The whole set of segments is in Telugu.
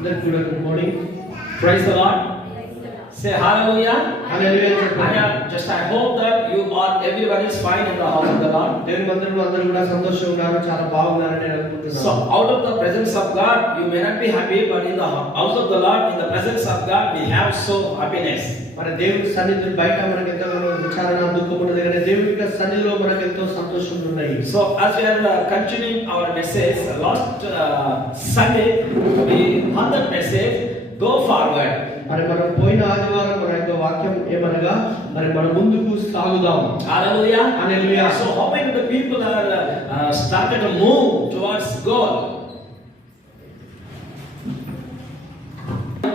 అందరికీ కూడా good morning. Praise the Lord. Say hallelujah. Hallelujah. I hope that you are everyone is fine in the house of the Lord. దేవుని మందిరంలో అందరూ కూడా సంతోషంగా ఉన్నారు, చాలా బాగున్నారని నేను అనుకుంటున్నాను. So out of the presence of God you may not be happy, but in the house of the Lord, in the presence of God, we have so happiness. మన దేవుని సన్నిధిలో బయట మనకు ఎంతగానో విచారణ దుఃఖం ఉన్నది, కానీ దేవుని యొక్క సన్నిధిలో మనకు ఎంతో సంతోషం ఉన్నాయి. So as we are continuing our message, last Sunday we on that message go forward. మరి మనం పోయిన ఆదివారం మన యొక్క వాక్యం ఏమనగా మరి మనం ముందుకు సాగుదాం. Hallelujah. Hallelujah. So how many the people are started to move towards goal?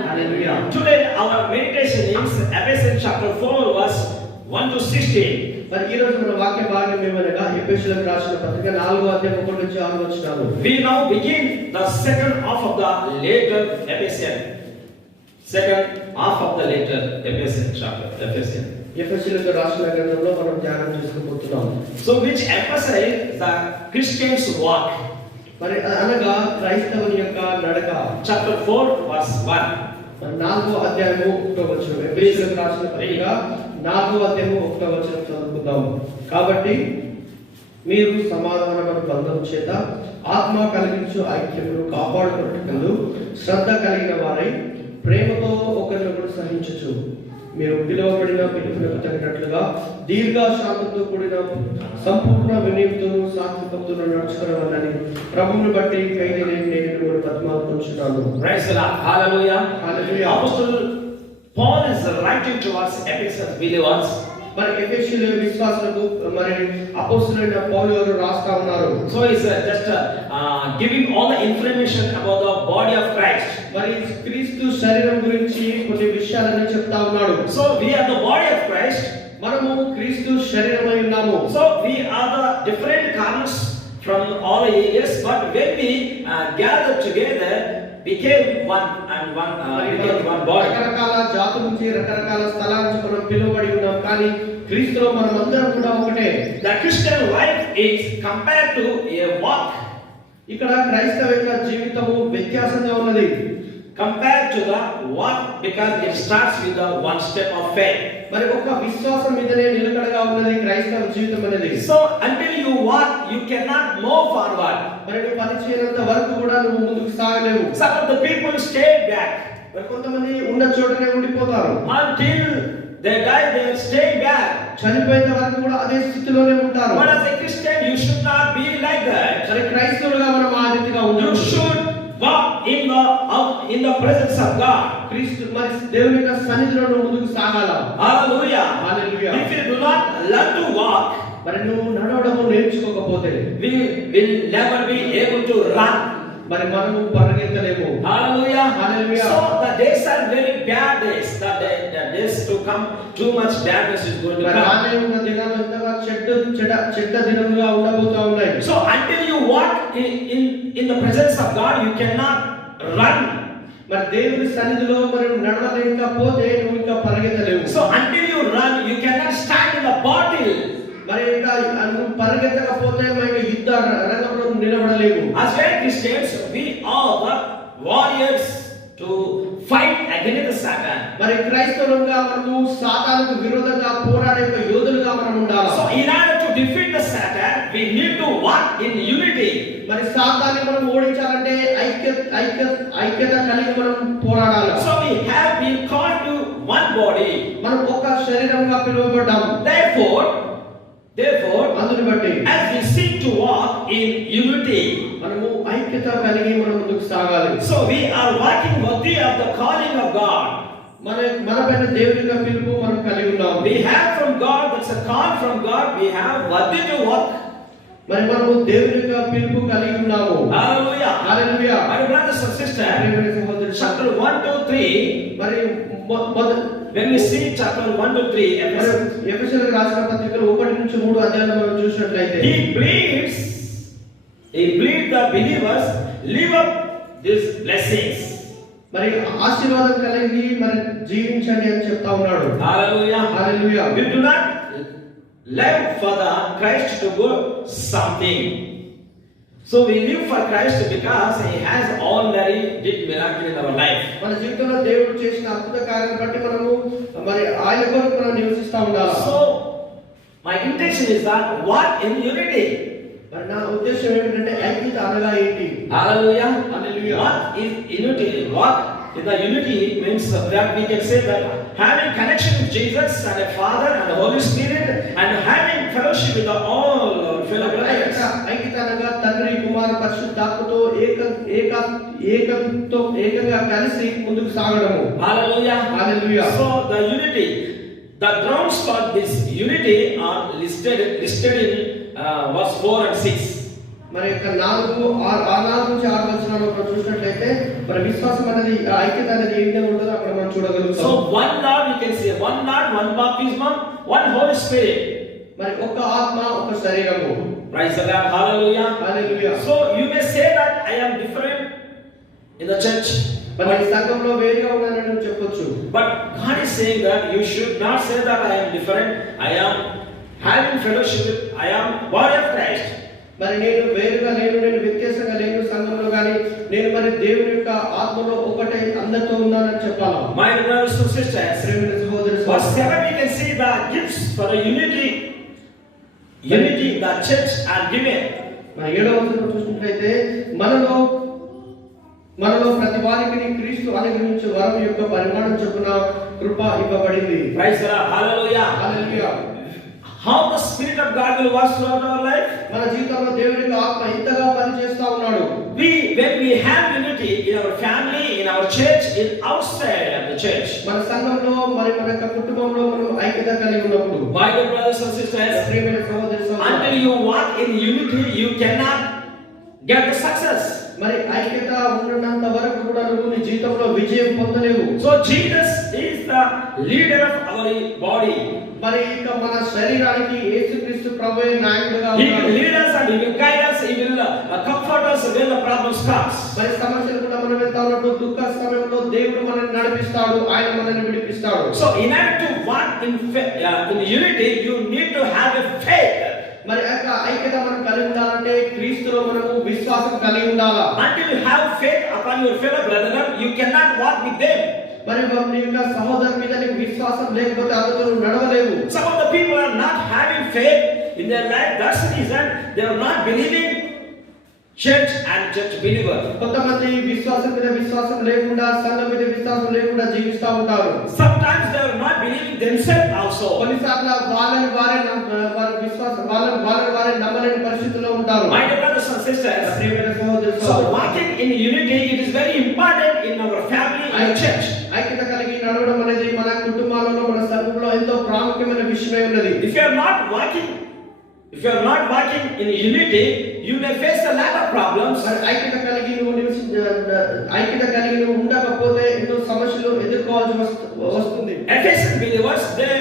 Hallelujah. Today our meditation is Ephesians chapter 4 verse 1 to 16. మరి ఈ రోజు మన వాక్య భాగం ఏమనగా ఎఫెసీయులకు రాసిన పత్రిక 4వ అధ్యాయం 1 నుంచి 6 వచనాలు. We now begin the second half of the letter Ephesians. Second half of the letter Ephesians chapter Ephesians. ఎఫెసీయులకు రాసిన గ్రంథంలో మనం ధ్యానం చేసుకోబోతున్నాం. So which emphasize the Christian's walk. మరి అనగా క్రైస్తవుని యొక్క నడక. Chapter 4 verse 1. 4వ అధ్యాయము 1వ వచనం. ఎఫెసీయులకు రాసిన పత్రిక 4వ అధ్యాయము 1వ వచనం చదువుకుందాం. కాబట్టి మీరు సమాధానమైన బంధం చేత ఆత్మ కలిగించు ఐక్యమును కాపాడుకొనుటకు శ్రద్ధ కలిగిన వారై ప్రేమతో ఒకరినొకరు సహించుచు మీరు పిలువబడిన పిలుపునకు తగినట్లుగా దీర్ఘశాంతంతో కూడిన సంపూర్ణ వినయంతో సాత్వికతతో నడుచుకోవాలని ప్రభువుని బట్టి ఖైదీని నేను బతిమాలుకొనుచున్నాను. Praise the Lord. Hallelujah. Hallelujah. Apostle Paul is writing towards Ephesians believers. మరి ఎఫెసీయుల విశ్వాసులకు మరి అపోస్తలుడైన పౌలు గారు రాస్తా ఉన్నారు. So he is just giving all the information about the body of Christ. మరి క్రీస్తు శరీరం గురించి కొన్ని విషయాలను చెప్తా ఉన్నాడు. So we are the body of Christ. మనము క్రీస్తు శరీరమై ఉన్నాము. So we are the different corners from all the areas, but when we gather together became one and one became one body. రకరకాల జాతుల నుంచి రకరకాల స్థలాల నుంచి మనం పిలువబడి ఉన్నాం, కానీ క్రీస్తులో మనమందరం కూడా ఒకటే. The Christian life is compared to a walk. ఇక్కడ క్రైస్తవ యొక్క జీవితము వ్యత్యాసంగా ఉన్నది. Compared to the walk, because it starts with the one step of faith. మరి ఒక విశ్వాసం మీదనే నిలకడగా ఉన్నది క్రైస్తవ జీవితం అనేది. So until you walk, you cannot move forward. మరి నువ్వు పని చేయనంత వరకు కూడా నువ్వు ముందుకు సాగలేవు. Some of the people stay back. మరి కొంతమంది ఉన్న చోటనే ఉండిపోతారు. Until they die, they stay back. చనిపోయేంత వరకు కూడా అదే స్థితిలోనే ఉంటారు. But as a Christian, you should not be like that. మరి క్రైస్తవులుగా మనం ఆ రీతిగా You ఉండకూడదు. should walk in the presence of God. క్రీస్తు మరి దేవుని యొక్క సన్నిధిలో నువ్వు ముందుకు సాగాల. Hallelujah. Hallelujah. If you do not learn to walk, మరి నువ్వు నడవడము నేర్చుకోకపోతే we will never be able to run. మరి మనము పరిగెత్తలేము. Hallelujah. Hallelujah. So the days are very bad days. The days to come, too much badness is going to మరి come. రానే ఉన్న దినాలు ఎంతగా చెడ్డ దినములుగా ఉండబోతా ఉన్నాయి. So until you walk in the presence of God, you cannot run. మరి దేవుని సన్నిధిలో మరి నడవలేకపోతే నువ్వు ఇంకా పరిగెత్తలేవు. So until you run, you cannot stand in the battle. మరి ఇంకా నువ్వు పరిగెత్తకపోతే మరి యుద్ధ రంగంలో నిలబడలేవు. As we are Christians, we are the warriors to fight against Satan. మరి క్రైస్తవులుగా మనము సాతానుకు విరోధంగా పోరాడే యోధులుగా మనం ఉండాలి. So in order to defeat the Satan, we need to walk in unity. మరి సాతాన్ని మనం ఓడించాలంటే ఐక్యత కలిగి మనం పోరాడాలి. So we have been called to one body. మనం ఒక శరీరంగా పిలువబడ్డాం. Therefore, అందుని బట్టి as we seek to walk in unity, మనము ఐక్యత కలిగి మనం ముందుకు సాగాలి. so we are walking worthy of the calling of God. మనపైన దేవుని యొక్క పిలుపు మనం కలిగి ఉన్నాం. We have from God, that's a call from God. We have worthy to walk. మరి మనము దేవుని యొక్క పిలుపు కలిగి ఉన్నాము. Hallelujah. Hallelujah. My brothers and sisters, chapter 1 to 3, మరి when we see chapter 1 to 3, ఎఫెసీయులకు రాసిన పత్రికలో 1 నుంచి 3 అధ్యాయాలు మనం చూసినట్లయితే he pleads the believers live up these blessings. మరి ఆశీర్వాదం కలిగి మరి జీవించండి అని చెప్తా ఉన్నాడు. Hallelujah. Hallelujah. We do not live for the Christ to go something. So we live for Christ because He has already did miracle in our life. మన జీవితంలో దేవుడు చేసిన అద్భుత కార్యాలను బట్టి మనము మరి ఆయన కొరకు మనం నివసిస్తా ఉండాలి. So my intention is that what in unity. మరి నా ఉద్దేశం ఏమిటంటే ఐక్యత అనగా ఏంటి? Hallelujah. Hallelujah. What is unity? What is the unity means that we can say that having connection with Jesus and the Father and the Holy Spirit and having fellowship with all fellow brothers. ఐక్యత అనగా తండ్రి కుమార పరిశుద్ధాత్మతో ఏకంగా కలిసి ముందుకు సాగడము. Hallelujah. Hallelujah. So the unity, the grounds for this unity are listed in verse 4 and 6. మరి యొక్క 4 నుంచి 6 వచనాల్లో మనం చూసినట్లయితే మరి విశ్వాసం అనేది ఐక్యత అనేది ఏ విధంగా ఉంటుందో అక్కడ మనం చూడగలుగుతాం. So one Lord, we can say one Lord, one baptism, one Holy Spirit. మరి ఒక ఆత్మ ఒక శరీరము. Praise the Lord. Hallelujah. Hallelujah. So you may say that I am different in the church. మరి సంఘంలో వేరుగా ఉన్నానని నువ్వు చెప్పొచ్చు. But God is saying that you should not say that I am different. I am having fellowship with, I am body of Christ. మరి నేను వేరుగా లేను, నేను వ్యత్యాసంగా లేను సంఘంలో కానీ నేను మరి దేవుని యొక్క ఆత్మలో ఒకటే అందరితో ఉన్నానని చెప్పాలి. My brothers and sisters, ప్రియమైన సహోదరులు, verse 7 we can see the gifts for the unity the church are given. మరి 7వ వచనం చూసినట్లయితే మనలో ప్రతి వారికి క్రీస్తు అనుగ్రహించే వరం యొక్క పరిమాణం చొప్పున కృప ఇవ్వబడింది. Praise the Lord. Hallelujah. Hallelujah. How the Spirit of God will work throughout our life? మన జీవితంలో దేవుని యొక్క ఆత్మ ఇంతగా పనిచేస్తా ఉన్నాడు. When we have unity in our family, in our church, in outside of the church. మన సంఘంలో మరి మన యొక్క కుటుంబంలో మనం ఐక్యత కలిగి ఉన్నప్పుడు, My dear brothers and sisters, ప్రియమైన సహోదరులు, until you walk in unity, you cannot get the success. మరి ఐక్యత ఉన్నంత వరకు కూడా నువ్వు నీ జీవితంలో విజయం పొందలేవు. So Jesus is the leader of our body. మరి ఇక మన శరీరానికి యేసుక్రీస్తు ప్రభువే నాయకుడిగా He will ఉన్నాడు. lead us and He will guide us. He will comfort us when the problems comes. మరి సమస్యలు కూడా మనం వెళ్తా ఉన్నప్పుడు దుఃఖ సమయంలో దేవుడు మనల్ని నడిపిస్తాడు, ఆయన మనల్ని విడిపిస్తాడు. So in order to walk in unity, you need to have a faith. మరి యొక్క ఐక్యత మనం కలిగి ఉండాలంటే క్రీస్తులో మనము విశ్వాసం కలిగి ఉండాలా. Until you have faith upon your fellow brethren, you cannot walk with them. మరి నీ యొక్క సహోదరు మీద నీకు విశ్వాసం లేకపోతే అతనితో నువ్వు నడవలేవు. Some of the people are not having faith in their life. That's the reason they are not believing church and church believer. కొంతమంది విశ్వాసం మీద విశ్వాసం లేకుండా సంఘం మీద విశ్వాసం లేకుండా జీవిస్తూ ఉంటారు. Sometimes they are not believing themselves also. కొన్నిసార్లు వాళ్ళని వారే నమ్మలేని పరిస్థితుల్లో ఉంటారు. My dear brothers and sisters, ప్రియమైన సహోదరులు, so walking in unity, it is very important in our family and church. ఐక్యత కలిగి నడవడం అనేది మన కుటుంబాలలో మన సంఘంలో ఎంతో ప్రాముఖ్యమైన విషయమై ఉన్నది. If you are not walking in unity, you may face a lot of problems. ఐక్యత కలిగి నువ్వు ఉండకపోతే ఎన్నో సమస్యలు ఎదుర్కోవాల్సి వస్తుంది. Ephesian believers, they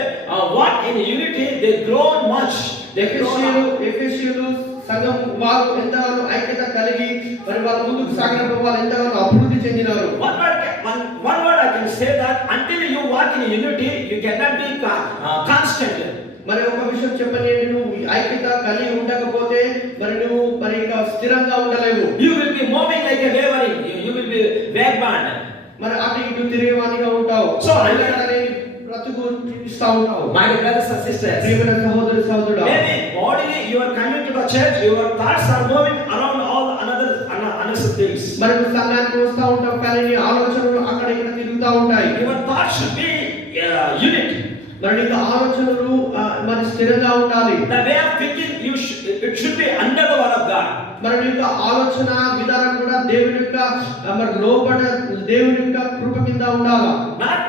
walk in unity, they grow much. ఎఫెసీయులు సంఘం వారు ఎంతగానో ఐక్యత కలిగి మరి వాళ్ళ ముందుకు సాగినప్పుడు వాళ్ళు ఎంతగానో అభివృద్ధి చెందినారు. One word I can say that until you walk in unity, you cannot be constant. మరి ఒక విషయం చెప్పండి, నువ్వు ఐక్యత కలిగి ఉండకపోతే మరి నువ్వు మరి ఇంకా స్థిరంగా ఉండలేవు. You will be moving like a wavering. You will be vagabond. మరి అటు ఇటు తిరిగేవానిగా ఉంటావు. So బ్రతుకు జీవిస్తా ఉంటావు. My brothers and sisters, ప్రియమైన సహోదరుడా, maybe bodily you are coming to the church, your thoughts are moving around all another things. మరి నువ్వు సంఘానికి వస్తా ఉంటావు కానీ నీ ఆలోచనలు అక్కడ ఇక్కడ తిరుగుతూ ఉంటాయి. Your thoughts should be unity. మరి నీ ఆలోచనలు మరి స్థిరంగా ఉండాలి. The way of thinking it should be under the word of God. మరి నీ యొక్క ఆలోచన విధానం కూడా దేవుని యొక్క మరి లోబడ దేవుని యొక్క కృప కింద ఉండాలి. Not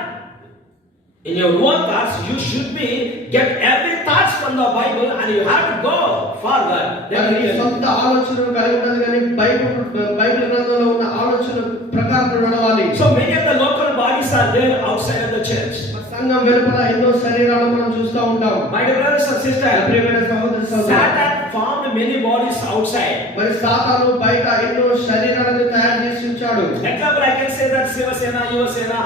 in your own thoughts, you should be get every thoughts from the Bible and you have to go further. నీ సొంత ఆలోచనలు కలిగి ఉన్నది కానీ బైబిల్ గ్రంథంలో ఉన్న ఆలోచన ప్రకారం నడవాలి. So many of the local bodies are there outside of the church. సంఘం వెలుపల ఎన్నో శరీరాలను మనం చూస్తూ ఉంటాం. My dear brothers and sisters, ప్రియమైన సహోదరులు, Satan formed many bodies outside. మరి సాతాను బయట ఎన్నో శరీరాలను తయారు చేసి ఉంచాడు. Example, I can say that Shivasena, Yuvasena,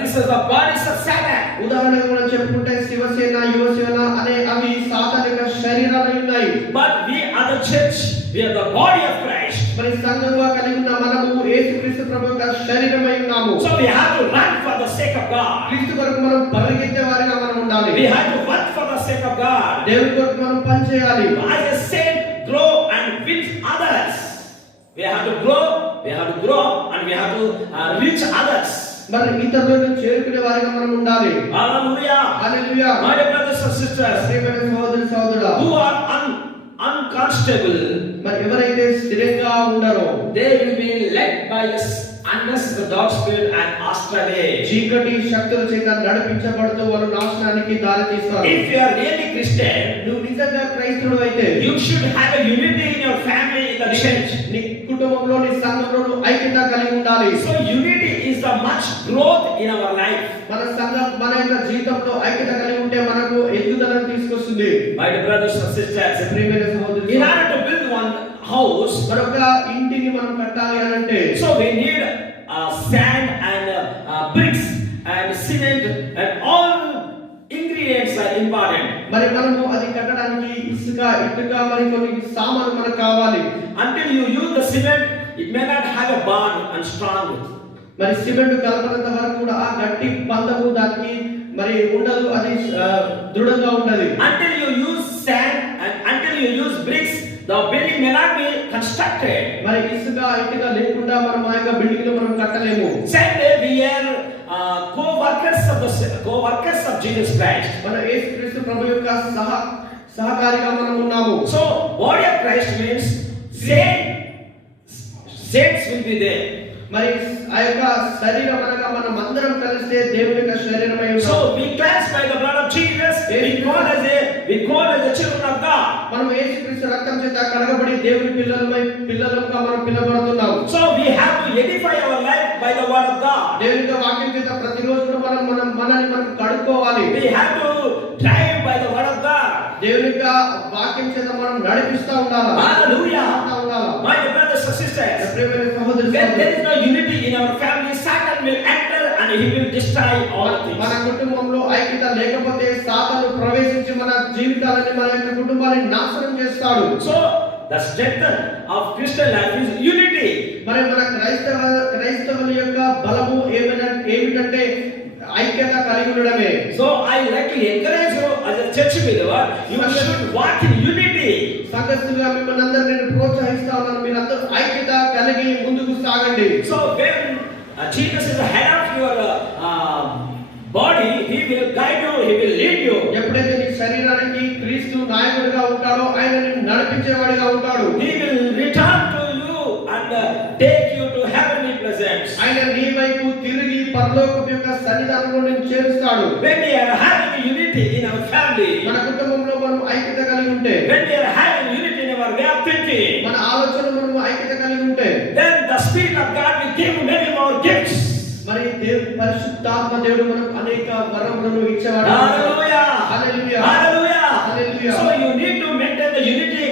this is the bodies of Satan. ఉదాహరణకు మనం చెప్పుకుంటే శివసేన యువసేన అనే అవి సాతాను యొక్క శరీరాలు ఉన్నాయి. But we are the church. We are the body of Christ. మరి సంఘముగా కలిగి ఉన్న మనము యేసుక్రీస్తు ప్రభు యొక్క శరీరమై ఉన్నాము. So we have to run for the sake of God. క్రీస్తు కొరకు మనం పరిగెత్తే వారిగా మనం ఉండాలి. We have to work for the sake of God. దేవుని కొరకు మనం పని చేయాలి. As a saint, grow and win others. We have to grow, and we have to reach others. మరి ఇతరులను చేరుకునే వారిగా మనం ఉండాలి. Hallelujah. Hallelujah. My dear brothers and sisters, ప్రియమైన సహోదరి సహోదరుడా, who are unconstable, మరి ఎవరైతే స్థిరంగా ఉండరో they will be led by the unnecessary dark spirit and astray. చీకటి శక్తుల చేత నడిపించబడుతూ వారు నాశనానికి దారి తీస్తారు. If you are really Christian, నువ్వు నిజంగా క్రైస్తవుడు అయితే you should have a unity in your family, in the church. నీ కుటుంబంలో నీ సంఘంలో నువ్వు ఐక్యత కలిగి ఉండాలి. So unity is the much growth in our life. మన సంఘం మన యొక్క జీవితంలో ఐక్యత కలిగి ఉంటే మనకు ఎదుగుదలను తీసుకొస్తుంది. My dear brothers and sisters, ప్రియమైన సహోదరులు, in order to build one house, మరొక ఇంటిని మనం కట్టాలి అని అంటే so we need sand and bricks and cement and all ingredients are important. మరి మనము అది కట్టడానికి ఇటుక మరి కొన్ని సామాన్లు మనకు కావాలి. Until you use the cement, it may not have a bond and strong. మరి సిమెంట్ కలపనంత వరకు కూడా ఆ గట్టి బంధము దానికి మరి ఉండదు, అది దృఢంగా ఉండదు. Until you use sand and until you use bricks, the building may not be constructed. మరి ఇసుక ఇటుక లేకుండా మనం ఆ యొక్క బిల్డింగ్ మనం కట్టలేము. Secondly, we are co-workers of Jesus Christ. మన యేసుక్రీస్తు ప్రభు యొక్క సహకారిగా మనం ఉన్నాము. So body of Christ means saints will be there. మరి ఆ యొక్క శరీరం అనగా మనం అందరం కలిస్తే దేవుని యొక్క శరీరమై ఉన్నాము. So we cleansed by the blood of Jesus. We called as the children of God. మనం యేసుక్రీస్తు రక్తం చేత కడగబడి దేవుని పిల్లలుగా మనం పిలువబడుతున్నాము. So we have to edify our life by the word of God. దేవుని యొక్క వాక్యం చేత ప్రతిరోజు మనల్ని మనం కడుక్కోవాలి. We have to drive by the word of God. దేవుని యొక్క వాక్యం చేత మనం నడిపిస్తూ ఉండాలి. Hallelujah. My brothers and sisters, ప్రియమైన సహోదరులు, when there is no unity in our family, Satan will enter and he will destroy all things. మన కుటుంబంలో ఐక్యత లేకపోతే సాతాను ప్రవేశించి మన జీవితాలని మన యొక్క కుటుంబాన్ని నాశనం చేస్తాడు. So the strength of Christian life is unity. మరి మన క్రైస్తవుల యొక్క బలము ఏమిటంటే ఐక్యత కలిగి ఉండడమే. So I like to encourage you as a church believer, you should walk in unity. సంఘస్థులుగా మిమ్మల్ని అందరినీ నేను ప్రోత్సహిస్తా ఉన్నాను, మీరందరూ ఐక్యత కలిగి ముందుకు సాగండి. So when Jesus is the head of your body, he will guide you, he will lead you. ఎప్పుడైతే నీ శరీరానికి క్రీస్తు నాయకుడిగా ఉంటాడో ఆయన నిన్ను నడిపించేవాడిగా ఉంటాడు. He will return to you and take you to heavenly presence. ఆయన నీ వైపు తిరిగి పరలోకపు యొక్క సన్నిధానంలో నిన్ను చేరుస్తాడు. When we are having unity in our family, మన కుటుంబంలో మనం ఐక్యత కలిగి ఉంటే, when we are having unity in our way of thinking, మన ఆలోచనలో మనం ఐక్యత కలిగి ఉంటే, then the Spirit of God will give many more gifts. మరి పరిశుద్ధాత్మ దేవుడు మనకు అనేక వరములను ఇచ్చేవాడు. Hallelujah. Hallelujah. Hallelujah. Hallelujah. So you need to maintain the unity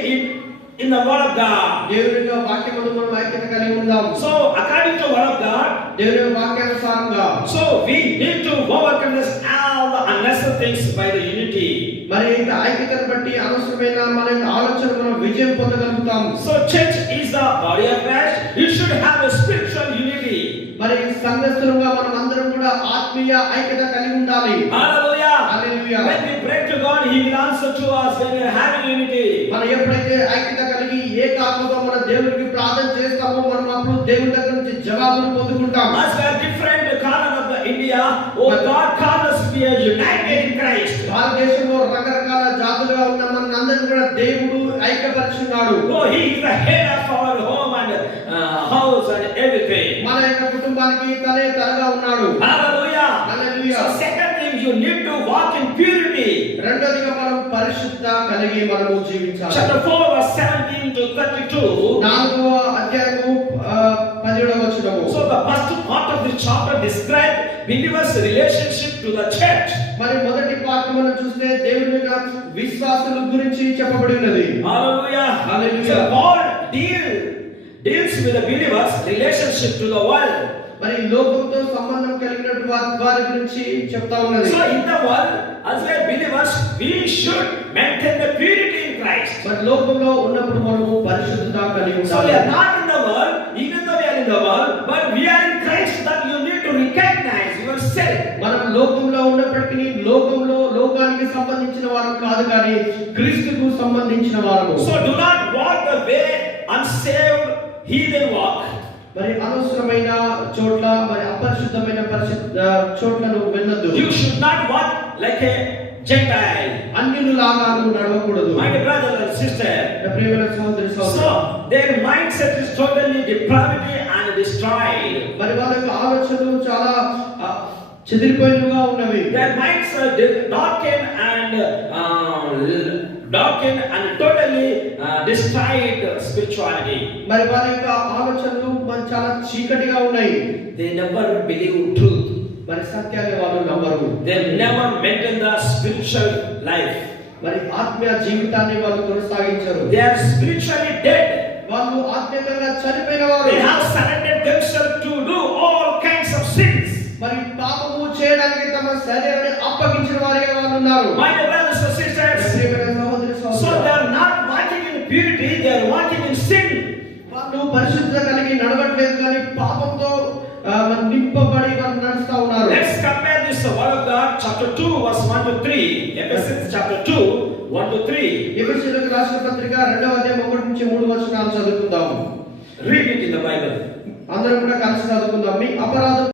in the word of God. దేవుని యొక్క వాక్యములో మనం ఐక్యత కలిగి ఉందాం. So according to word of God, దేవుని యొక్క వాక్యానుసారంగా, so we need to overcome all the unnecessary things by the unity. మరి ఈ ఐక్యతను బట్టి అనవసరమైన మన ఆలోచన మనం విజయం పొందగలుగుతాం. So church is the body of Christ. You should have a spiritual unity. మరి సంఘస్థులుగా మనం అందరం కూడా ఆత్మీయ ఐక్యత కలిగి ఉండాలి. Hallelujah. Hallelujah. When we pray to God, he will answer to us when we are having unity. మనం ఎప్పుడైతే ఐక్యత కలిగి ఏకాత్మతో మన దేవునికి ప్రార్థన చేస్తామో మనం అప్పుడు దేవుని దగ్గర నుంచి జవాబును పొందుకుంటాం. As we are different corner of the India, oh God called us to be united in Christ. భారతదేశంలో రకరకాల జాతులుగా ఉన్న మనందరిని కూడా దేవుడు ఐక్యపరుచున్నాడు. Oh, he is the head of our home and house and everything. మన యొక్క కుటుంబానికి తలగా ఉన్నాడు. Hallelujah. Hallelujah. So second thing, you need to walk in purity. రెండోదిగా మనం పరిశుద్ధత కలిగి మనము జీవించాలి. Chapter 4 verse 17 to 32. 4వ అధ్యాయము 17వ వచనము. So the first part of this chapter describes believers' relationship to the church. మరి మొదటి పాఠం మనం చూస్తే దేవుని యొక్క విశ్వాసుల గురించి చెప్పబడి ఉన్నది. Hallelujah. Hallelujah. So Paul deals with the believers' relationship to the world. మరి లోకంతో సంబంధం కలిగినటువంటి వారి గురించి చెప్తా ఉన్నది. So in the world, as we are believers, we should maintain the purity in Christ. Christ. మరి లోకంలో ఉన్నప్పుడు మనము పరిశుద్ధత కలిగి So we ఉండాలి. are not in the world, even though we are in the world, but we are in Christ, that you need to recognize yourself. మనం లోకంలో ఉన్నప్పటికీ లోకానికి సంబంధించిన వారు కాదు, కానీ క్రీస్తుకు సంబంధించిన వారు. So do not walk the way unsaved heathen walk. మరి అనవసరమైన చోట్ల, మరి అపరిశుద్ధమైన చోట్లను వెళ్ళొద్దు. You should not walk like a Gentile. అన్యులాగా నడవకూడదు. My brother and sister. ప్రియమైన సహోదరి సహోదరులు, So their mindset is totally depravity and destroyed. మరి వాళ్ళ యొక్క ఆలోచనలు చాలా చెదిరిపోయినవిగా ఉన్నవి. Their minds are darkened and totally destroyed spirituality. మరి వాళ్ళ యొక్క ఆలోచనలు మరి చాలా చీకటిగా ఉన్నాయి. They never believe truth. మరి సత్యాన్ని వాళ్ళు నమ్మరు. They never maintain the spiritual life. మరి ఆత్మీయ జీవితాన్ని వాళ్ళు కొనసాగించరు. They are spiritually dead. వాళ్ళు ఆత్మీయంగా చనిపోయిన వారు. They have surrendered themselves to do all kinds of sins. మరి పాపము చేయడానికి తమ శరీరాన్ని అప్పగించిన వారిగా వాళ్ళు ఉన్నారు. My brothers and sisters, so they are not walking in purity, they are walking in sin. వాళ్ళు పరిశుద్ధత కలిగి నడవట్లేదు, కానీ పాపంతో నింపబడి వాళ్ళు నడుస్తూ ఉన్నారు. Let's compare this word of God, chapter 2 verse 1 to 3. Ephesians chapter 2 1 to 3. ఎఫెసీయులకు రాసిన పత్రిక 2వ అధ్యాయం 1 నుంచి 3 వచనాలు చదువుకుందాం. Read it in the Bible. అందరం కూడా కలిసి చదువుకుందాం. మీ అపరాధ